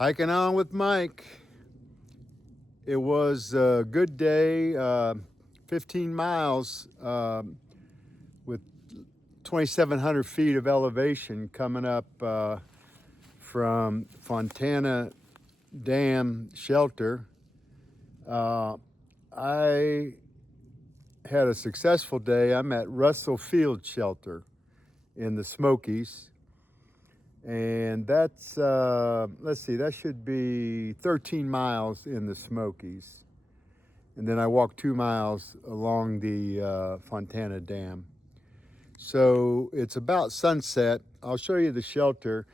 Hiking on with Mike. It was a good day, 15 miles with 2,700 feet of elevation coming up from Fontana Dam Shelter. I had a successful day. I'm at Russell Field Shelter in the Smokies. And that's, let's see, that should be 13 miles in the Smokies. And then I walked 2 miles along the Fontana Dam. So it's about sunset. I'll show you the shelter.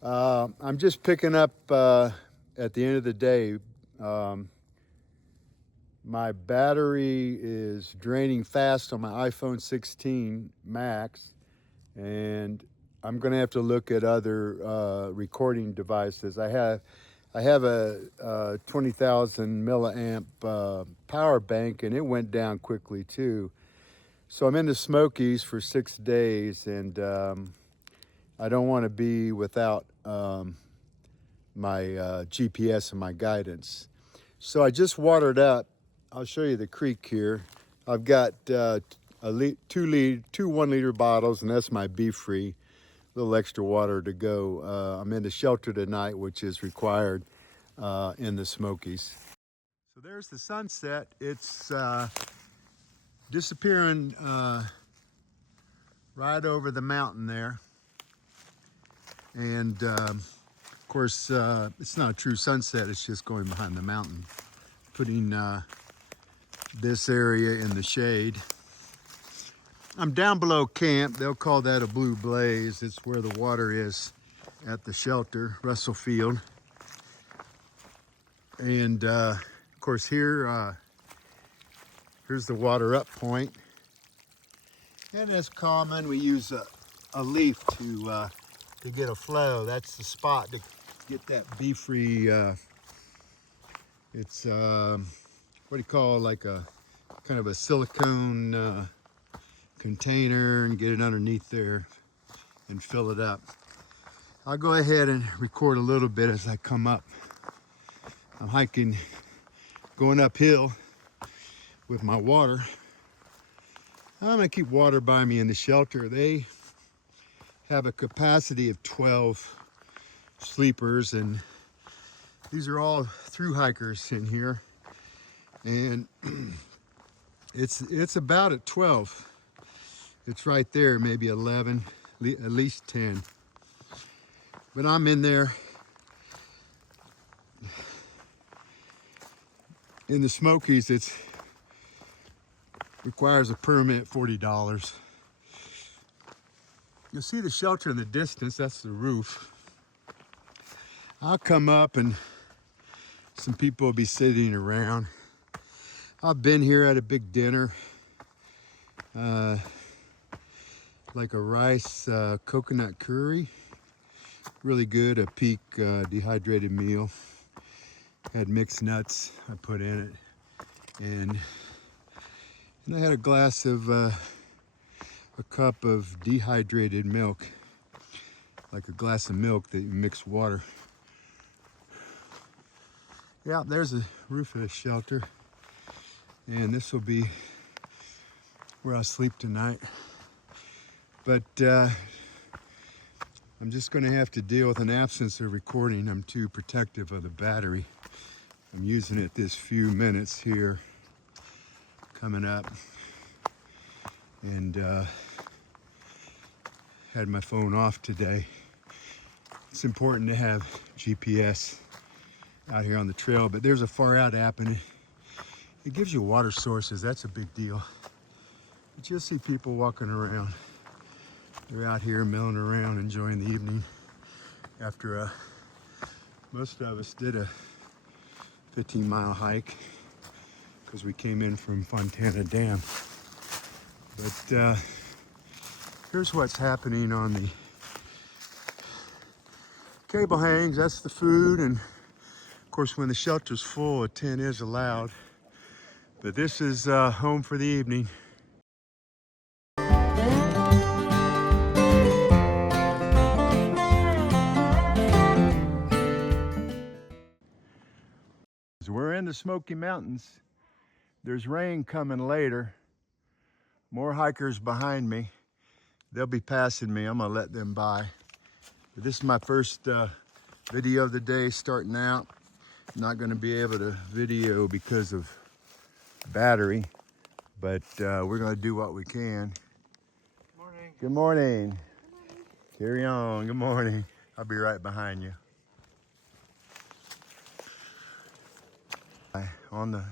I'm just picking up at the end of the day. My battery is draining fast on my iPhone 16 Max, and I'm going to have to look at other recording devices. I have a 20,000 milliamp power bank, and it went down quickly too. So I'm in the Smokies for 6 days, and I don't want to be without my GPS and my guidance. So I just watered up. I'll show you the creek here. I've got two 1-liter bottles, and that's my Be Free. A little extra water to go. I'm in the shelter tonight, which is required in the Smokies. So there's the sunset. It's disappearing right over the mountain there. And of course, it's not a true sunset. It's just going behind the mountain, putting this area in the shade. I'm down below camp. They'll call that a blue blaze. It's where the water is at the shelter, Russell Field. And of course here's the water up point. And as common, we use a leaf to get a flow. That's the spot to get that Be Free. It's what do you call, like a kind of a silicone container, and get it underneath there and fill it up. I'll go ahead and record a little bit as I come up. I'm hiking, going uphill with my water. I'm gonna keep water by me in the shelter. They have a capacity of 12 sleepers, and these are all through hikers in here. And it's about at 12. It's right there, maybe 11, at least 10. But I'm in there in the Smokies. It requires a permit, $40. You'll see the shelter in the distance. That's the roof. I'll come up and some people will be sitting around. I've been here at a big dinner. Like a rice coconut curry, really good. A peak dehydrated meal. Had mixed nuts I put in it, and I had a glass of a cup of dehydrated milk, like a glass of milk that you mix water. Yeah, there's the roof of the shelter, and this will be where I sleep tonight. But I'm just going to have to deal with an absence of recording. I'm too protective of the battery. I'm using it this few minutes here coming up, and had my phone off today. It's important to have GPS out here on the trail, but there's a Far Out app, and it gives you water sources. That's a big deal. But you'll see people walking around. They're out here milling around, enjoying the evening after most of us did a 15-mile hike because we came in from Fontana Dam. But here's what's happening on the cable hangs. That's the food, and of course when the shelter's full, a tent is allowed. But this is home for the evening. in the Smoky Mountains. There's rain coming later. More hikers behind me. They'll be passing me. I'm gonna let them by. But this is my first video of the day starting out. I'm not gonna be able to video because of battery, but we're gonna do what we can. Good morning. Good morning. Good morning. Carry on. Good morning. I'll be right behind you. On the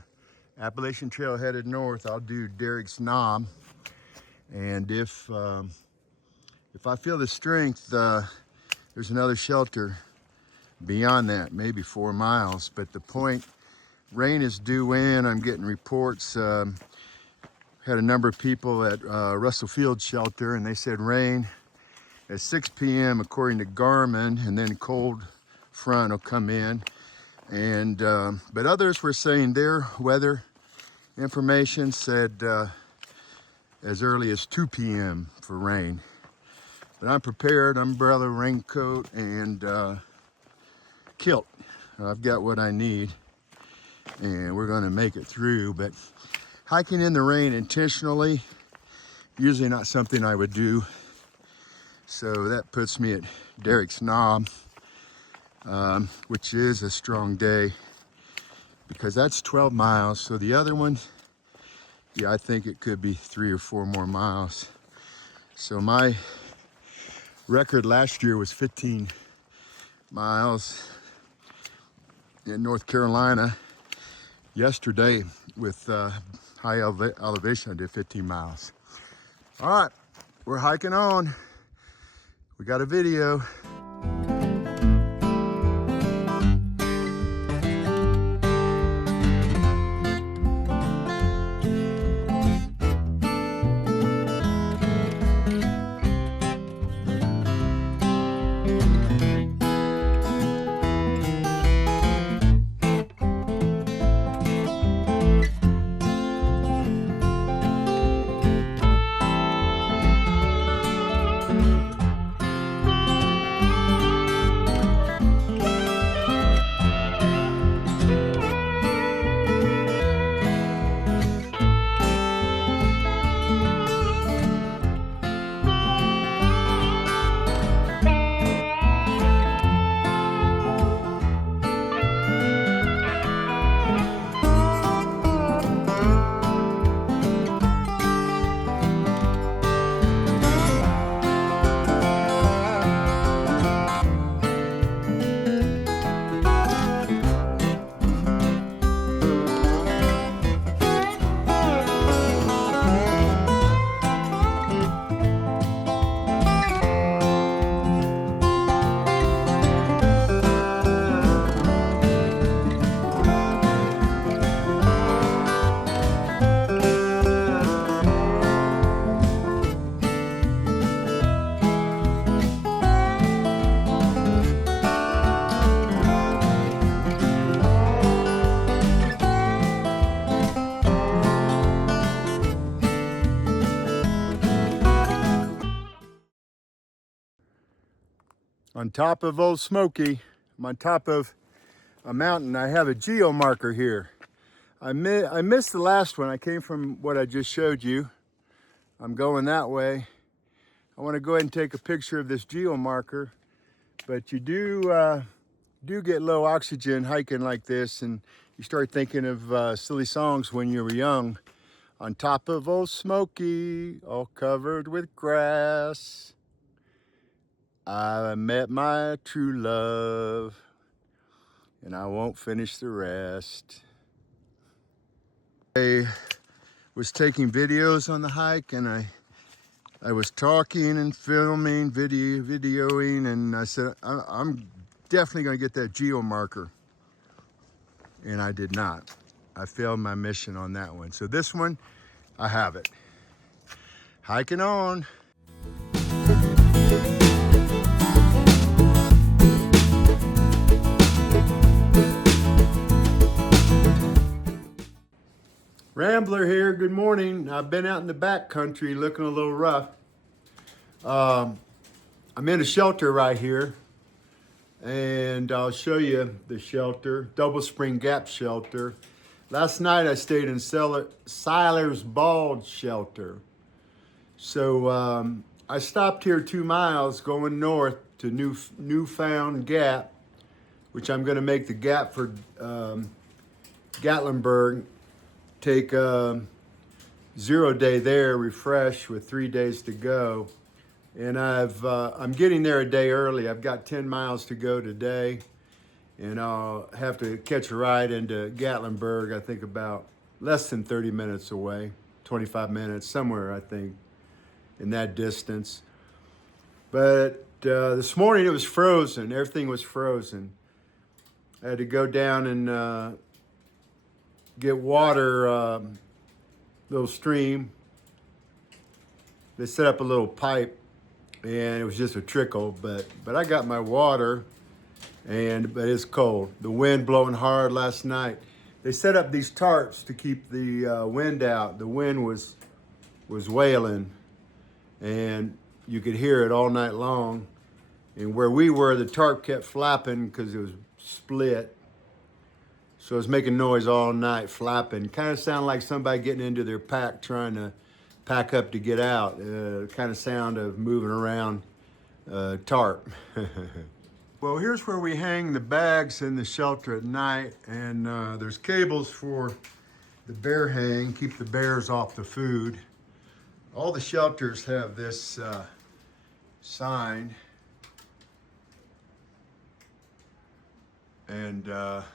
Appalachian Trail headed north, I'll do Derrick's Knob, and if I feel the strength, there's another shelter beyond that, maybe 4 miles. But the point, rain is due in. I'm getting reports. Had a number of people at Russell Field shelter, and they said rain at 6 p.m. according to Garmin, and then cold front will come in. And but others were saying their weather information said as early as 2 p.m. for rain. But I'm prepared, umbrella, raincoat, and kilt. I've got what I need, and we're gonna make it through. But hiking in the rain intentionally, usually not something I would do. So that puts me at Derrick's Knob, which is a strong day because that's 12 miles. So the other one, yeah, I think it could be 3 or 4 more miles. So my record last year was 15 miles in North Carolina. Yesterday with high elevation, I did 15 miles. All right, we're hiking on. We got a video. On top of Old Smoky, I'm on top of a mountain. I have a geo marker here. I missed the last one. I came from what I just showed you. I'm going that way. I want to go ahead and take a picture of this geo marker, but you do get low oxygen hiking like this, and you start thinking of silly songs when you were young. On top of Old Smoky, all covered with grass, I met my true love, and I won't finish the rest. I was taking videos on the hike, and I was talking and filming, videoing, and I said, I'm definitely gonna get that geo marker. And I did not. I failed my mission on that one. So this one, I have it. Hiking on. Rambler here, good morning. I've been out in the back country looking a little rough. I'm in a shelter right here. and I'll show you the shelter, Double Spring Gap Shelter. Last night I stayed in Siler's Bald Shelter. So I stopped here 2 miles going north to Newfound Gap, which I'm going to make the gap for Gatlinburg. Take 0 day there, refresh with 3 days to go. And I'm getting there a day early. I've got 10 miles to go today, and I'll have to catch a ride into Gatlinburg, I think about less than 30 minutes away, 25 minutes, somewhere, I think, in that distance. But this morning it was frozen. Everything was frozen. I had to go down and get water, little stream. They set up a little pipe, and it was just a trickle, but I got my water, but it's cold. The wind blowing hard last night. They set up these tarps to keep the wind out. The wind was wailing, and you could hear it all night long. And where we were, the tarp kept flapping because it was split. So it was making noise all night, flapping. Kind of sounded like somebody getting into their pack, trying to pack up to get out. Kind of sound of moving around tarp. Well, here's where we hang the bags in the shelter at night, and there's cables for the bear hang, keep the bears off the food. All the shelters have this sign, and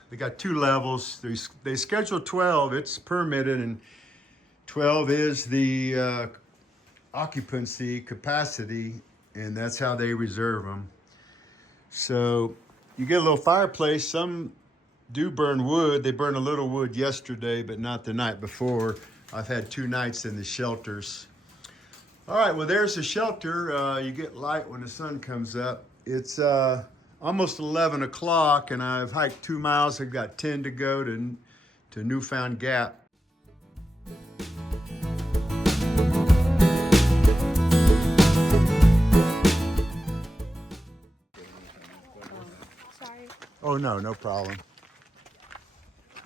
they got 2 levels. They schedule 12, it's permitted, and 12 is the occupancy capacity, and that's how they reserve them. So you get a little fireplace. Some do burn wood. They burned a little wood yesterday, but not the night before. I've had 2 nights in the shelters. All right, well, there's the shelter. You get light when the sun comes up. It's almost 11 o'clock, and I've hiked 2 miles. I've got 10 to go to Newfound Gap. Oh, no problem.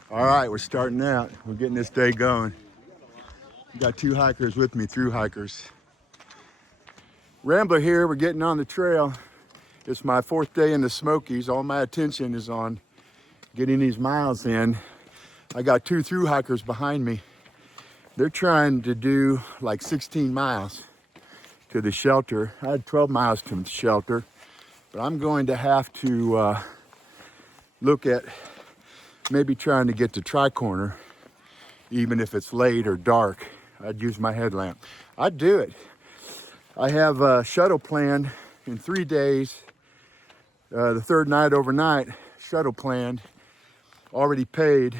All right, we're starting out. We're getting this day going. Got 2 hikers with me, through hikers. Rambler here, we're getting on the trail. It's my 4th day in the Smokies. All my attention is on getting these miles in. I got 2 through hikers behind me. They're trying to do like 16 miles to the shelter. I had 12 miles to the shelter, but I'm going to have to look at maybe trying to get to Tri-Corner, even if it's late or dark. I'd use my headlamp. I'd do it. I have a shuttle planned in 3 days. The 3rd night overnight, shuttle planned, already paid.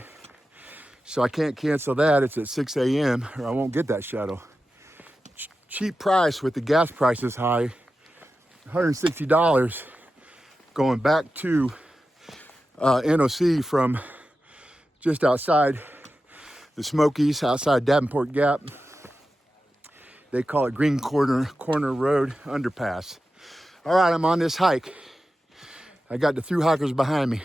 So I can't cancel that. It's at 6 a.m. or I won't get that shuttle. Cheap price with the gas prices high, $160 going back to NOC from just outside the Smokies, outside Davenport Gap. They call it Green Corner Road Underpass. All right, I'm on this hike. I got the through hikers behind me.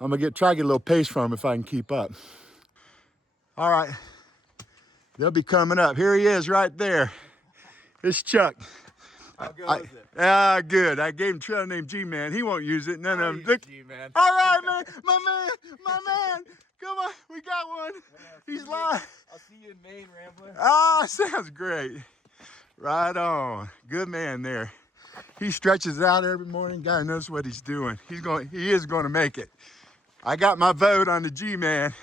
I'm gonna try to get a little pace from them if I can keep up. All right, they'll be coming up. Here he is right there. It's Chuck. How good is it? Good. I gave him a trail name G-Man. He won't use it. None of them. Look. G-Man. All right, man. My man. Come on. We got one. He's live. I'll see you in Maine, Rambler. Ah, sounds great. Right on. Good man there. He stretches out every morning. God knows what he's doing. He is going to make it. I got my vote on the G-Man.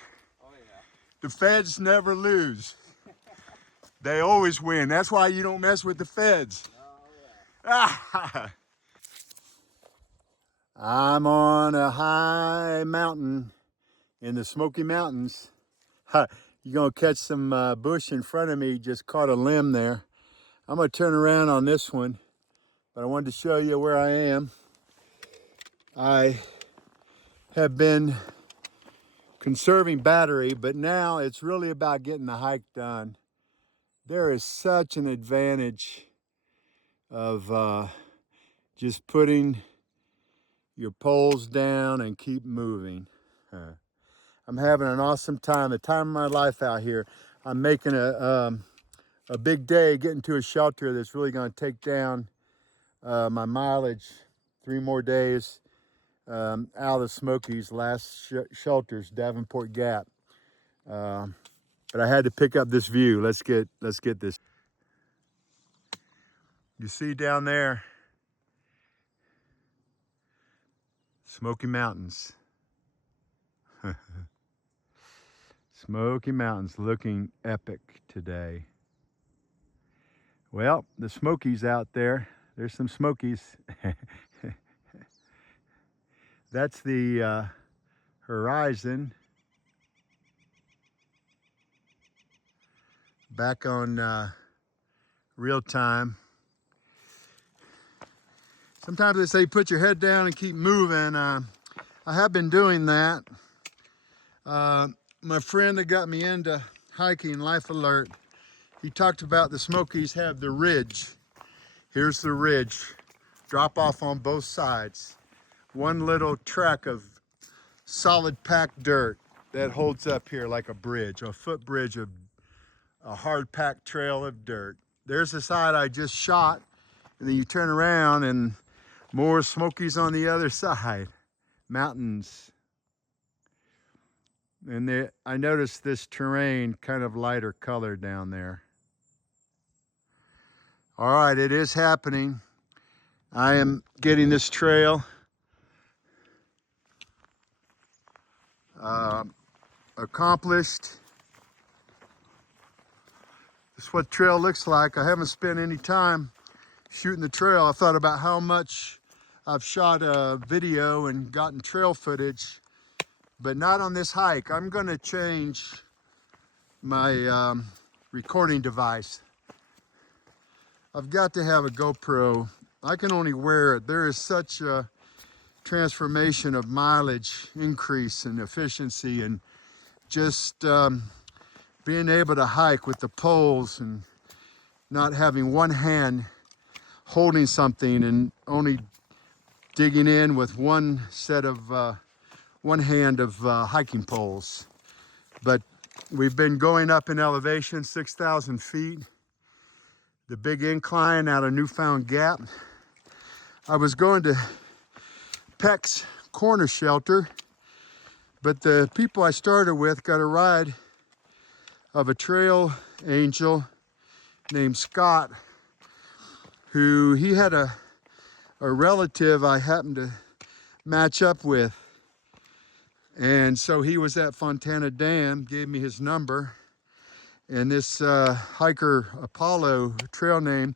Oh, yeah. The feds never lose. They always win. That's why you don't mess with the feds. I'm on a high mountain in the Smoky Mountains. You're gonna catch some bush in front of me. Just caught a limb there. I'm gonna turn around on this one, but I wanted to show you where I am. I have been conserving battery, but now it's really about getting the hike done. There is such an advantage of just putting your poles down and keep moving. I'm having an awesome time, the time of my life out here. I'm making a big day getting to a shelter that's really going to take down my mileage 3 more days out of the Smokies. Last shelter's Davenport Gap. But I had to pick up this view. Let's get this. You see down there, Smoky Mountains. Smoky Mountains looking epic today. Well, the Smokies out there. There's some Smokies. That's the horizon. Back on real time. Sometimes they say put your head down and keep moving. I have been doing that. My friend that got me into hiking, Life Alert, he talked about the Smokies have the ridge. Here's the ridge. Drop off on both sides. One little track of solid packed dirt that holds up here like a bridge, a footbridge of a hard packed trail of dirt. There's the side I just shot, and then you turn around and more Smokies on the other side. Mountains. And I noticed this terrain kind of lighter color down there. All right, it is happening. I am getting this trail accomplished. This is what trail looks like. I haven't spent any time shooting the trail. I thought about how much I've shot a video and gotten trail footage, but not on this hike. I'm gonna change my recording device. I've got to have a GoPro. I can only wear it. There is such a transformation of mileage increase and efficiency, and just being able to hike with the poles and not having one hand holding something and only digging in with one hand of hiking poles. But we've been going up in elevation, 6,000 feet. The big incline out of Newfound Gap. I was going to Peck's Corner Shelter, but the people I started with got a ride of a trail angel named Scott, who he had a relative I happened to match up with. And so he was at Fontana Dam, gave me his number. And this hiker Apollo trail name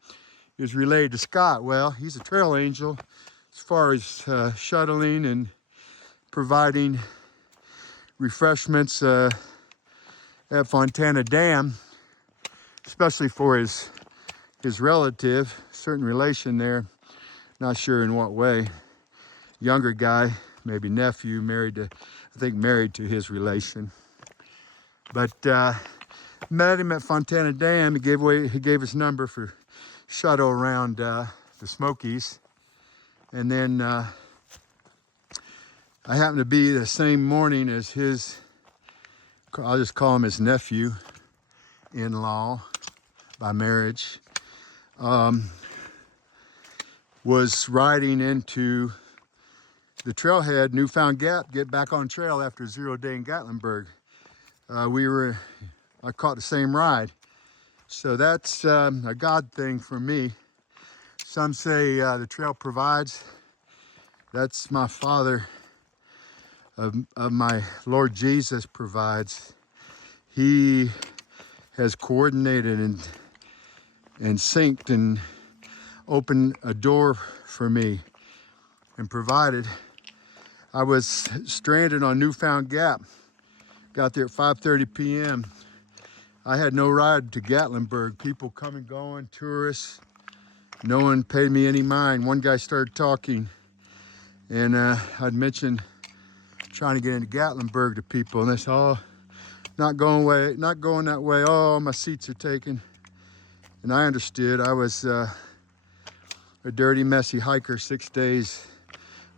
is related to Scott. Well, he's a trail angel as far as shuttling and providing refreshments at Fontana Dam, especially for his relative, certain relation there, not sure in what way. Younger guy, maybe nephew, married to his relation. But met him at Fontana Dam. He gave his number for shuttle around the Smokies. And then I happened to be the same morning as his, I'll just call him his nephew, in-law by marriage, was riding into the trailhead, Newfound Gap, get back on trail after a 0 day in Gatlinburg. I caught the same ride. So that's a God thing for me. Some say the trail provides. That's my Father of my Lord Jesus provides. He has coordinated and synced and opened a door for me and provided. I was stranded on Newfound Gap. Got there at 5:30 p.m. I had no ride to Gatlinburg. People coming, going, tourists. No one paid me any mind. One guy started talking, and I'd mentioned trying to get into Gatlinburg to people, and they said, "Oh, not going that way. Oh, my seats are taken." And I understood. I was a dirty, messy hiker, 6 days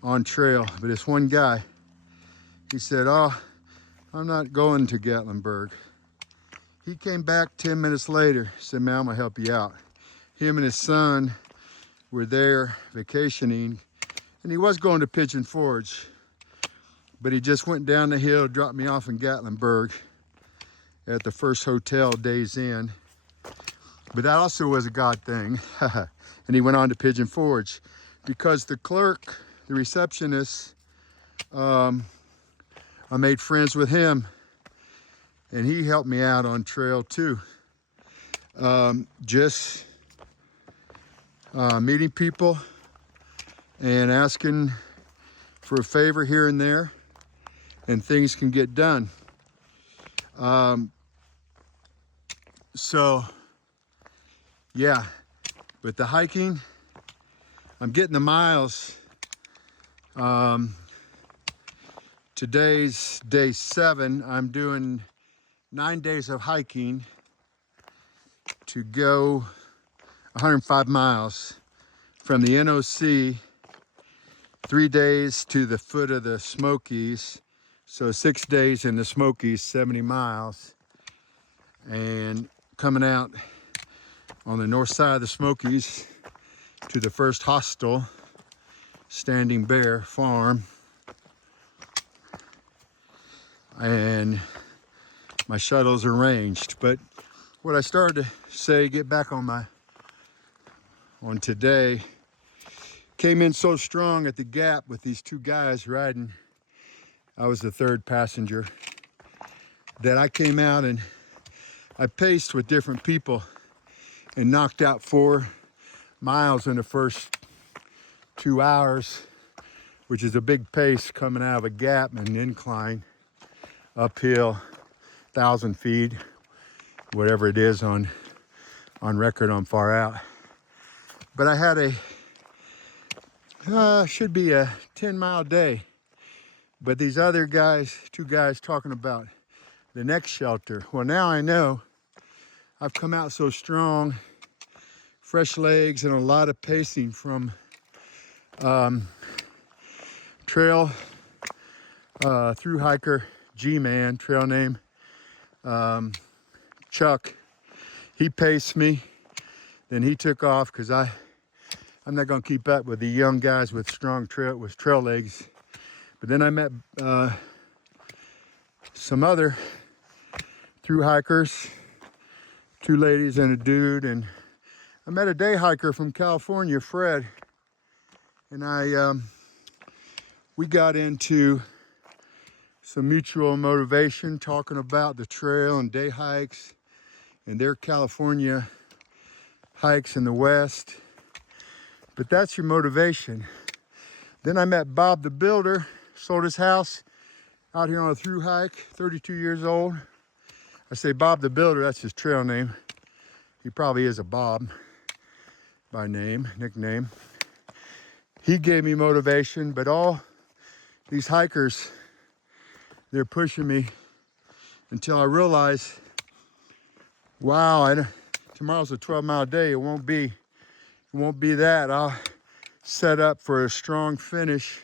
on trail. But this one guy, he said, "Oh, I'm not going to Gatlinburg." He came back 10 minutes later, said, "Man, I'm gonna help you out." Him and his son were there vacationing, and he was going to Pigeon Forge, but he just went down the hill, dropped me off in Gatlinburg at the first hotel, Days Inn. But that also was a God thing. And he went on to Pigeon Forge because the clerk, the receptionist, I made friends with him, and he helped me out on trail too. Just meeting people and asking for a favor here and there, and things can get done. So yeah, with the hiking, I'm getting the miles. Today's day 7. I'm doing 9 days of hiking to go 105 miles from the NOC, 3 days to the foot of the Smokies. So 6 days in the Smokies, 70 miles. And coming out on the north side of the Smokies to the first hostel, Standing Bear Farm. And my shuttle's arranged. But what I started to say, get back on today, came in so strong at the gap with these 2 guys riding. I was the 3rd passenger, that I came out and I paced with different people and knocked out 4 miles in the first 2 hours, which is a big pace coming out of a gap and an incline, uphill, 1,000 feet, whatever it is on record on Far Out. But I had should be a 10-mile day. But these other guys, 2 guys talking about the next shelter. Well, now I know. I've come out so strong, fresh legs and a lot of pacing from trail through hiker G-Man, trail name, Chuck. He paced me, then he took off because I'm not gonna keep up with the young guys with strong trail legs. But then I met some other through hikers, 2 ladies and a dude, and I met a day hiker from California, Fred, and we got into some mutual motivation, talking about the trail and day hikes and their California hikes in the West. But that's your motivation. Then I met Bob the Builder, sold his house out here on a through hike, 32 years old. I say Bob the Builder, that's his trail name. He probably is a Bob by name, nickname. He gave me motivation, but all these hikers, they're pushing me until I realize, wow, tomorrow's a 12-mile day. It won't be that. I'll set up for a strong finish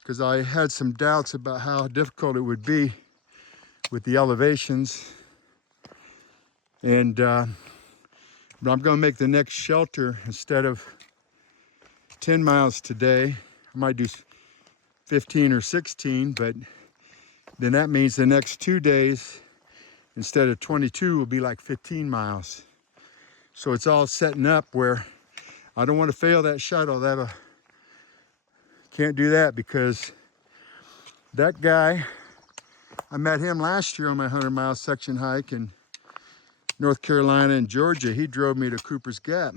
because I had some doubts about how difficult it would be with the elevations. And but I'm gonna make the next shelter instead of 10 miles today. I might do 15 or 16, but then that means the next 2 days, instead of 22, will be like 15 miles. So it's all setting up where I don't want to fail that shuttle. Can't do that because that guy, I met him last year on my 100-mile section hike in North Carolina and Georgia. He drove me to Cooper's Gap.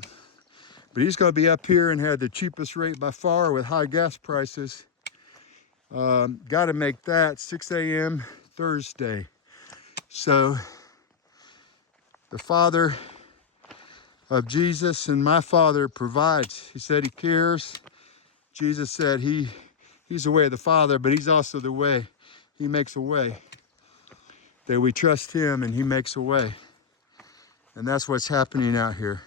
But he's going to be up here and had the cheapest rate by far with high gas prices. Got to make that 6 a.m. Thursday. So the Father of Jesus and my Father provides. He said he cares. Jesus said he's the way of the Father, but he's also the way. He makes a way. That we trust him and he makes a way. And that's what's happening out here.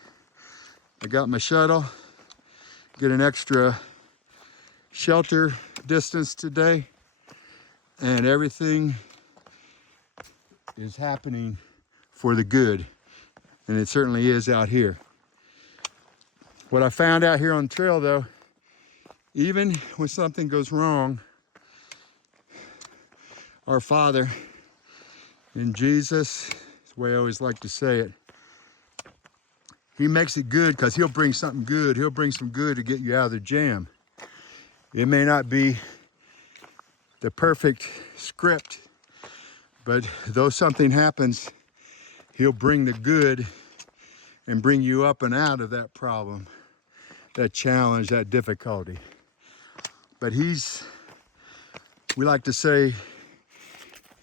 I got my shuttle, get an extra shelter distance today, and everything is happening for the good, and it certainly is out here. What I found out here on the trail, though, even when something goes wrong, our Father in Jesus, that's the way I always like to say it, He makes it good because He'll bring something good. He'll bring some good to get you out of the jam. It may not be the perfect script, but though something happens, He'll bring the good and bring you up and out of that problem, that challenge, that difficulty. But we like to say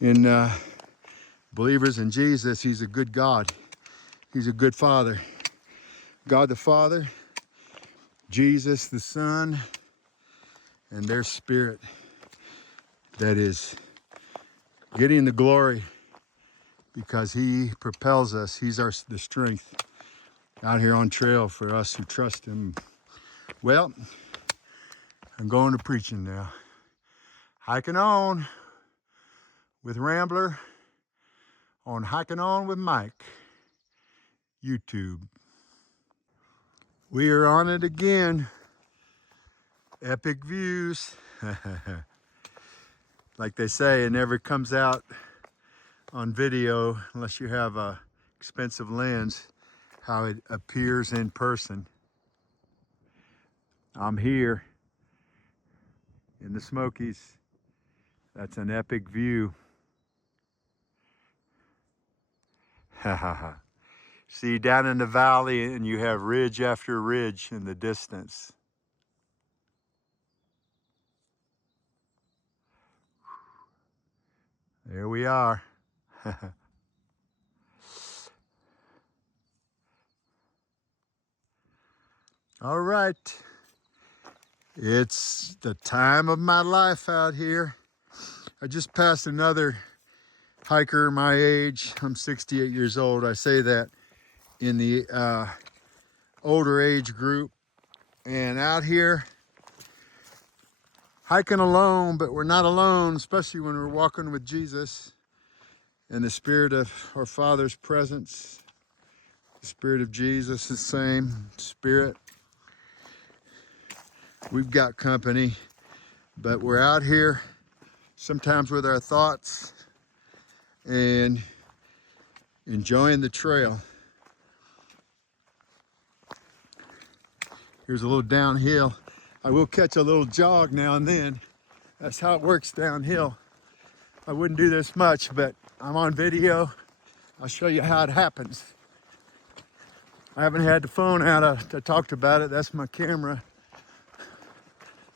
in believers in Jesus, He's a good God. He's a good Father. God the Father, Jesus the Son, and their Spirit that is getting the glory because He propels us. He's the strength out here on trail for us who trust Him. Well, I'm going to preaching now. Hiking on with Rambler on Hiking On with Mike, YouTube. We are on it again. Epic views. Like they say, it never comes out on video unless you have a expensive lens, how it appears in person. I'm here in the Smokies. That's an epic view. See, down in the valley, and you have ridge after ridge in the distance. There we are. All right. It's the time of my life out here. I just passed another hiker my age. I'm 68 years old. I say that in the older age group. And out here, hiking alone, but we're not alone, especially when we're walking with Jesus and the Spirit of our Father's presence. The Spirit of Jesus, the same Spirit. We've got company, but we're out here sometimes with our thoughts and enjoying the trail. Here's a little downhill. I will catch a little jog now and then. That's how it works downhill. I wouldn't do this much, but I'm on video. I'll show you how it happens. I haven't had the phone out. I talked about it. That's my camera.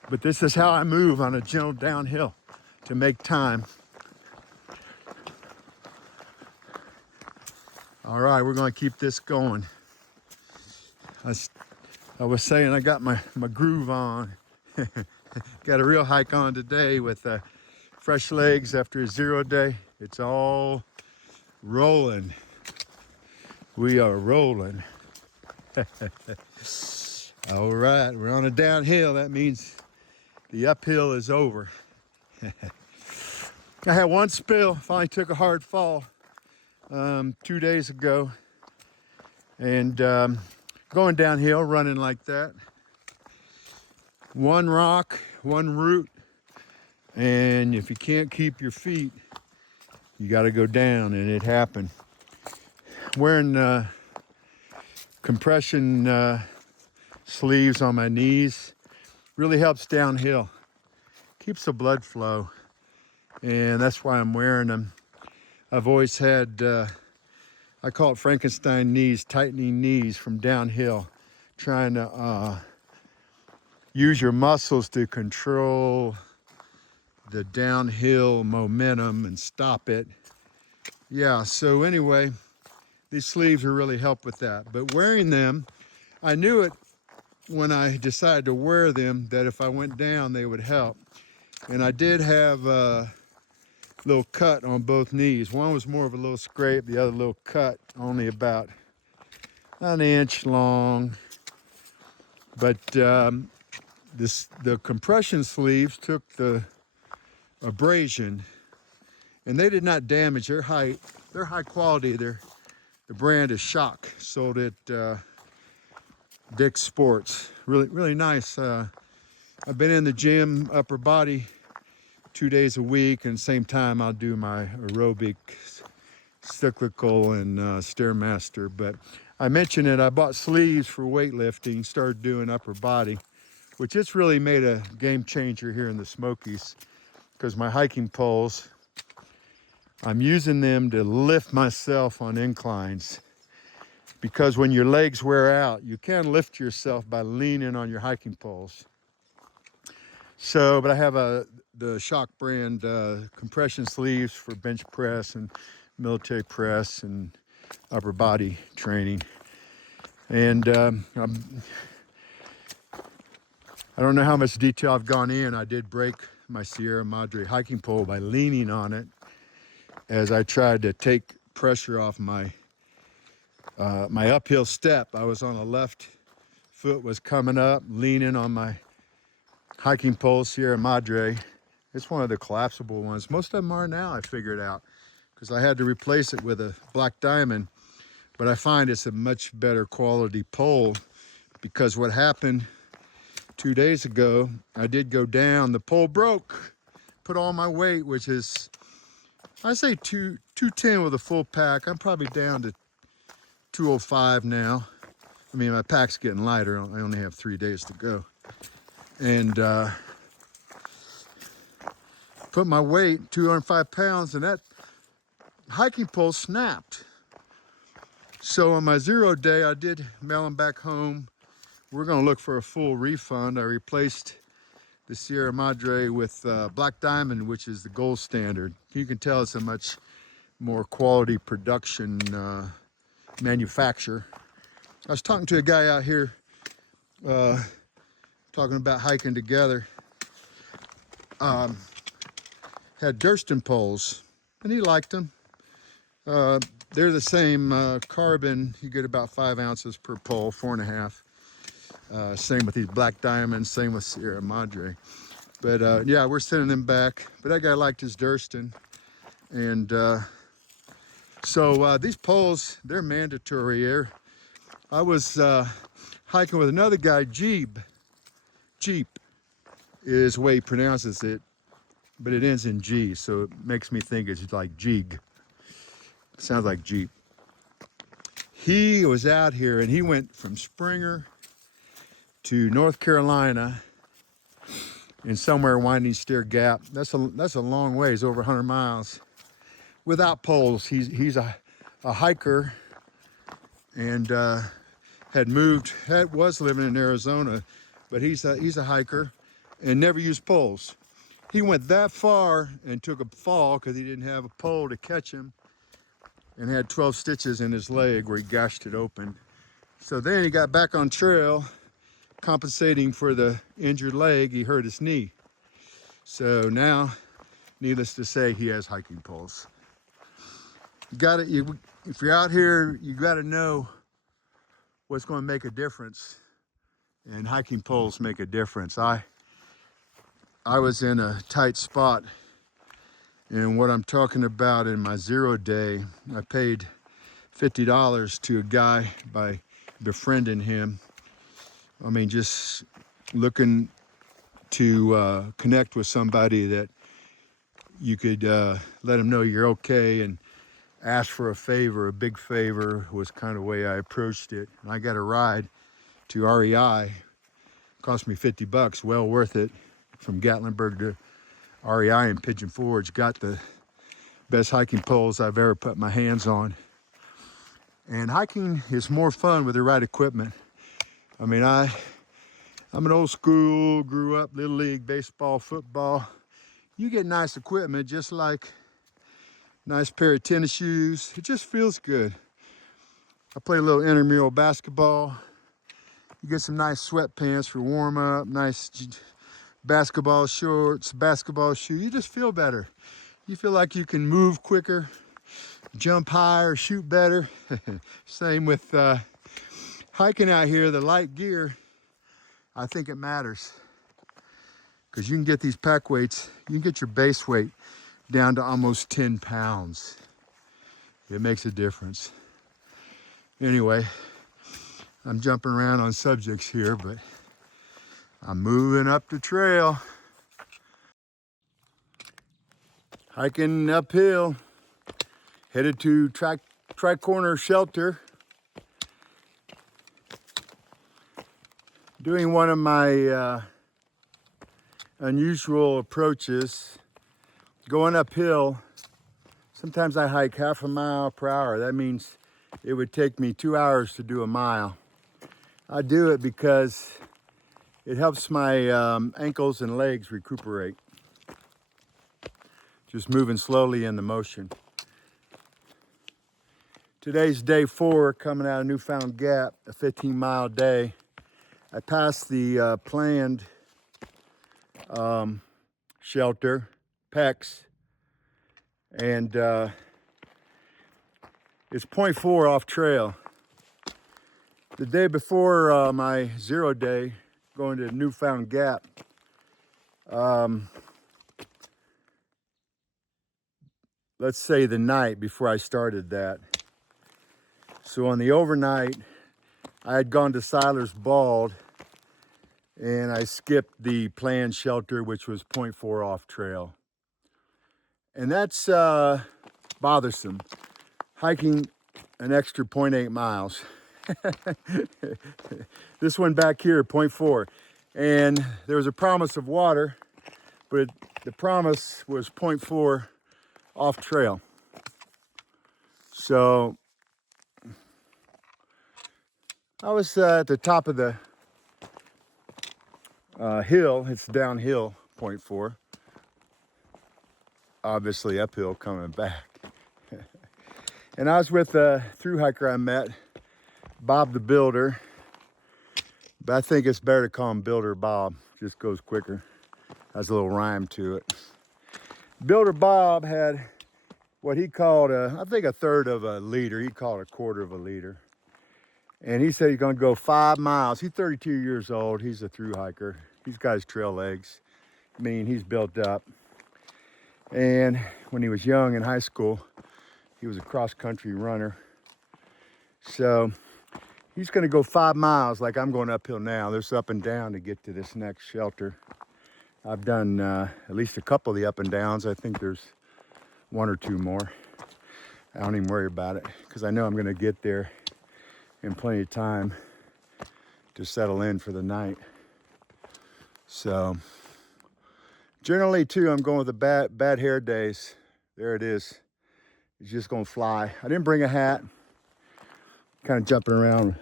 But this is how I move on a gentle downhill to make time. All right, we're going to keep this going. I was saying I got my groove on. Got a real hike on today with fresh legs after a 0 day. It's all rolling. We are rolling. All right, we're on a downhill. That means the uphill is over. I had one spill, finally took a hard fall 2 days ago. And going downhill, running like that. One rock, one root. And if you can't keep your feet, you got to go down, and it happened. Wearing compression sleeves on my knees really helps downhill. Keeps the blood flow, and that's why I'm wearing them. I've always had, I call it Frankenstein knees, tightening knees from downhill, trying to use your muscles to control the downhill momentum and stop it. Yeah, so anyway, these sleeves will really help with that. But wearing them, I knew it when I decided to wear them, that if I went down, they would help. And I did have a little cut on both knees. One was more of a little scrape, the other little cut, only about an inch long. But the compression sleeves took the abrasion, and they did not damage. They're high quality. The brand is Shock, sold at Dick's Sports. Really nice. I've been in the gym, upper body, 2 days a week, and same time I'll do my aerobic, cyclical, and Stairmaster. But I mentioned it, I bought sleeves for weightlifting, started doing upper body, which it's really made a game changer here in the Smokies, because my hiking poles, I'm using them to lift myself on inclines, because when your legs wear out, you can lift yourself by leaning on your hiking poles. So, but I have the Shock brand compression sleeves for bench press and military press and upper body training. And I don't know how much detail I've gone in. I did break my Sierra Madre hiking pole by leaning on it as I tried to take pressure off my my uphill step. I was on the left foot, was coming up, leaning on my hiking pole, Sierra Madre. It's one of the collapsible ones. Most of them are now, I figured out, because I had to replace it with a black diamond. But I find it's a much better quality pole, because what happened 2 days ago, I did go down, the pole broke, put all my weight, which is, I say 210 with a full pack. I'm probably down to 205 now. I mean, my pack's getting lighter. I only have 3 days to go. And put my weight, 205 pounds, and that hiking pole snapped. So on my 0 day, I did mail them back home. We're gonna look for a full refund. I replaced the Sierra Madre with black diamond, which is the gold standard. You can tell it's a much more quality production manufacturer. I was talking to a guy out here talking about hiking together. Had Durston poles, and he liked them. They're the same carbon. You get about 5 ounces per pole, 4.5. Same with these black diamonds, same with Sierra Madre. But yeah, we're sending them back. But that guy liked his Durston. And so these poles, they're mandatory here. I was hiking with another guy, Jeep is the way he pronounces it, but it ends in G, so it makes me think it's like Jeeg. It sounds like Jeep. He was out here and he went from Springer to North Carolina and somewhere Winding Stair Gap. That's a long ways, over 100 miles, without poles. He's a hiker, and was living in Arizona, but he's a hiker and never used poles. He went that far and took a fall because he didn't have a pole to catch him, and had 12 stitches in his leg where he gashed it open. So then he got back on trail, compensating for the injured leg. He hurt his knee. So now, needless to say, he has hiking poles. If you're out here, you got to know what's going to make a difference, and hiking poles make a difference. I was in a tight spot, and what I'm talking about, in my 0 day, I paid $50 to a guy by befriending him. I mean, just looking to connect with somebody that you could let them know you're okay and ask for a favor. A big favor was kind of the way I approached it. And I got a ride to REI. Cost me $50, well worth it, from Gatlinburg to REI in Pigeon Forge. Got the best hiking poles I've ever put my hands on. And hiking is more fun with the right equipment. I mean, I'm an old school, grew up Little League, baseball, football. You get nice equipment, just like nice pair of tennis shoes. It just feels good. I play a little intramural basketball. You get some nice sweatpants for warm up, nice basketball shorts, basketball shoe. You just feel better. You feel like you can move quicker, jump higher, shoot better. Same with hiking out here, the light gear. I think it matters. because you can get these pack weights, you can get your base weight down to almost 10 pounds. It makes a difference. Anyway, I'm jumping around on subjects here, but I'm moving up the trail. Hiking uphill, headed to Tri-Corner Shelter. Doing one of my unusual approaches, going uphill. Sometimes I hike half a mile per hour. That means it would take me 2 hours to do a mile. I do it because it helps my ankles and legs recuperate. Just moving slowly in the motion. Today's day 4, coming out of Newfound Gap, a 15-mile day. I passed the planned shelter, PEX, and it's 0.4 off trail. The day before my 0 day, going to Newfound Gap, let's say the night before I started that. So on the overnight, I had gone to Siler's Bald, and I skipped the planned shelter, which was 0.4 off trail. And that's bothersome, hiking an extra 0.8 miles. This one back here, 0.4. And there was a promise of water, but the promise was 0.4 off trail. So I was at the top of the hill. It's downhill, 0.4. Obviously uphill coming back. And I was with a thru hiker I met, Bob the Builder. But I think it's better to call him Builder Bob. Just goes quicker. Has a little rhyme to it. Builder Bob had what he called I think a third of a liter. He called it a quarter of a liter. And he said he's gonna go 5 miles. He's 32 years old. He's a thru hiker. He's got his trail legs. I mean, he's built up. And when he was young in high school, he was a cross-country runner. So he's gonna go 5 miles like I'm going uphill now. There's up and down to get to this next shelter. I've done at least a couple of the up and downs. I think there's 1 or 2 more. I don't even worry about it because I know I'm gonna get there in plenty of time to settle in for the night. So generally too, I'm going with the bad hair days. There it is. It's just gonna fly. I didn't bring a hat. Kind of jumping around.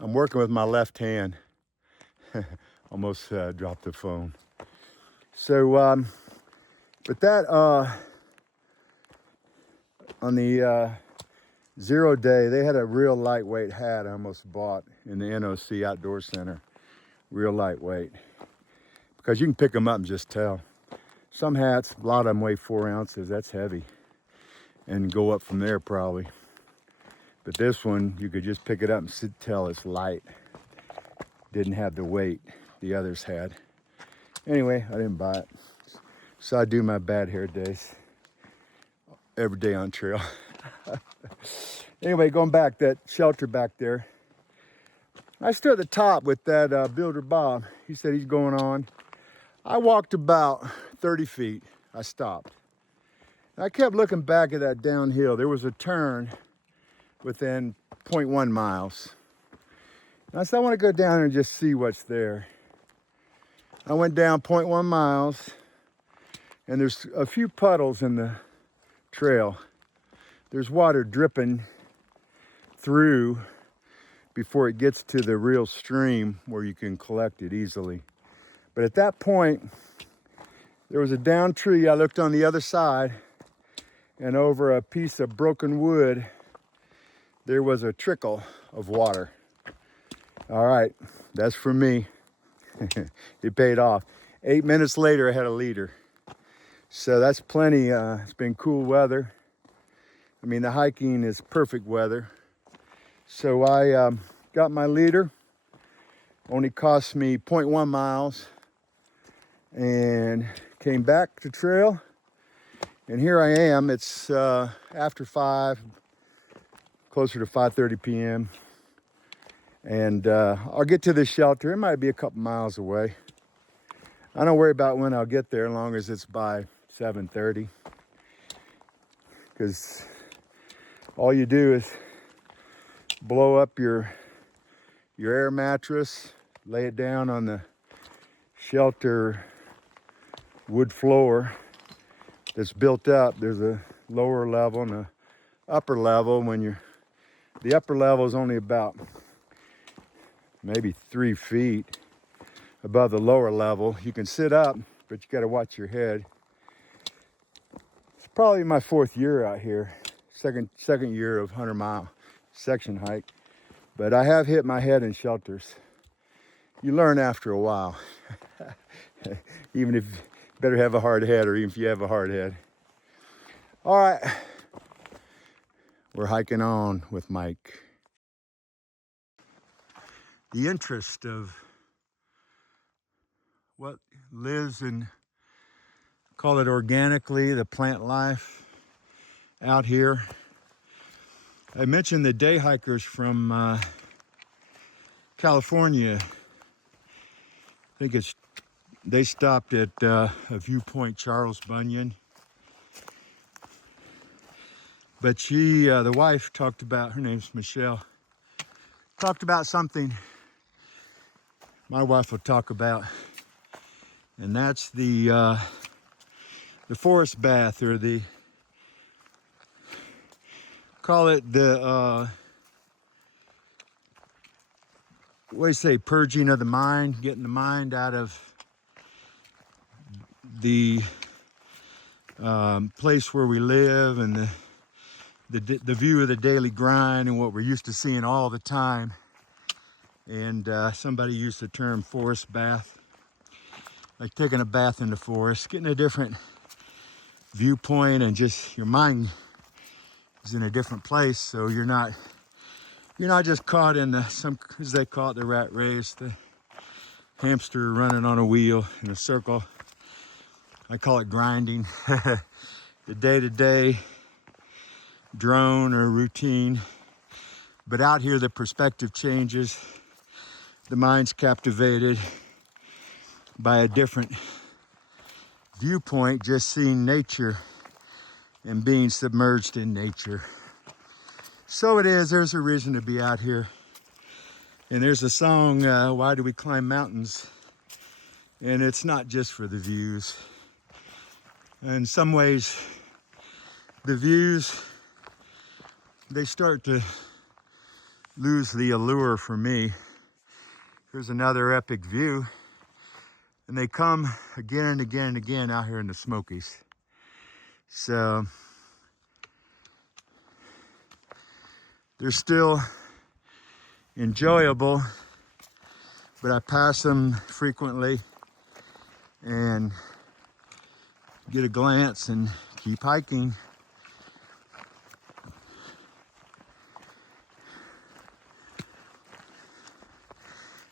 I'm working with my left hand. Almost dropped the phone. So, but that on the 0 day, they had a real lightweight hat I almost bought in the NOC Outdoor Center. Real lightweight. Because you can pick them up and just tell. Some hats, a lot of them weigh 4 ounces. That's heavy. And go up from there probably. But this one, you could just pick it up and tell it's light. Didn't have the weight the others had. Anyway, I didn't buy it. So I do my bad hair days. Every day on trail. Anyway, going back, that shelter back there. I stood at the top with that Builder Bob. He said he's going on. I walked about 30 feet. I stopped. I kept looking back at that downhill. There was a turn within 0.1 miles. And I said, I want to go down there and just see what's there. I went down 0.1 miles, and there's a few puddles in the trail. There's water dripping through before it gets to the real stream where you can collect it easily. But at that point, there was a downed tree. I looked on the other side, and over a piece of broken wood, there was a trickle of water. All right, that's for me. It paid off. 8 minutes later, I had a liter. So that's plenty. It's been cool weather. I mean, the hiking is perfect weather. So I got my liter. Only cost me 0.1 miles. and came back to trail. And here I am. It's after 5, closer to 5:30 p.m. And I'll get to the shelter. It might be a couple miles away. I don't worry about when I'll get there as long as it's by 7:30. Because all you do is blow up your air mattress, lay it down on the shelter wood floor that's built up. There's a lower level and a upper level. The upper level is only about maybe 3 feet above the lower level. You can sit up, but you got to watch your head. It's probably my 4th year out here, second year of 100-mile section hike, but I have hit my head in shelters. You learn after a while, even if you better have a hard head, or even if you have a hard head. All right, we're hiking on with Mike. The interest of what lives in, call it organically, the plant life out here. I mentioned the day hikers from California. I think they stopped at a viewpoint, Charles Bunyan. But the wife talked about, her name's Michelle, talked about something my wife will talk about, and that's the forest bath, or call it the, what do you say, purging of the mind, getting the mind out of the place where we live, and the view of the daily grind and what we're used to seeing all the time. And somebody used the term forest bath, like taking a bath in the forest, getting a different viewpoint, and just your mind is in a different place, so you're not just caught in some, as they call it, the rat race, the hamster running on a wheel in a circle. I call it grinding. The day-to-day drone or routine. But out here the perspective changes. The mind's captivated by a different viewpoint, just seeing nature and being submerged in nature. So there's a reason to be out here. And there's a song, Why Do We Climb Mountains? And it's not just for the views. In some ways, the views, they start to lose the allure for me. Here's another epic view. And they come again and again and again out here in the Smokies. So they're still enjoyable, but I pass them frequently and get a glance and keep hiking.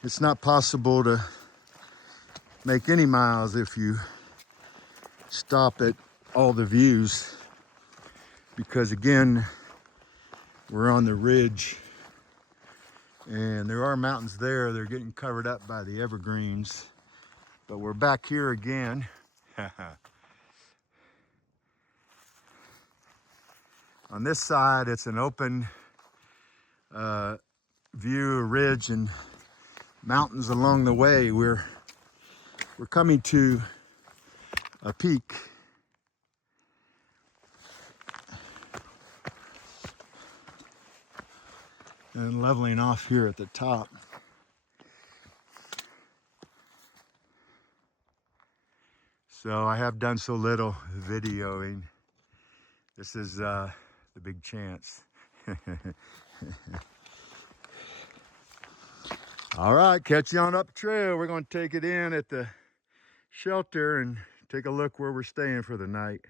It's not possible to make any miles if you stop at all the views, because again, we're on the ridge and there are mountains there. They're getting covered up by the evergreens, but we're back here again. On this side, it's an open view, ridge and mountains along the way. We're coming to a peak. And leveling off here at the top. So I have done so little videoing. This is the big chance. All right, catch you on up the trail. We're going to take it in at the shelter and take a look where we're staying for the night.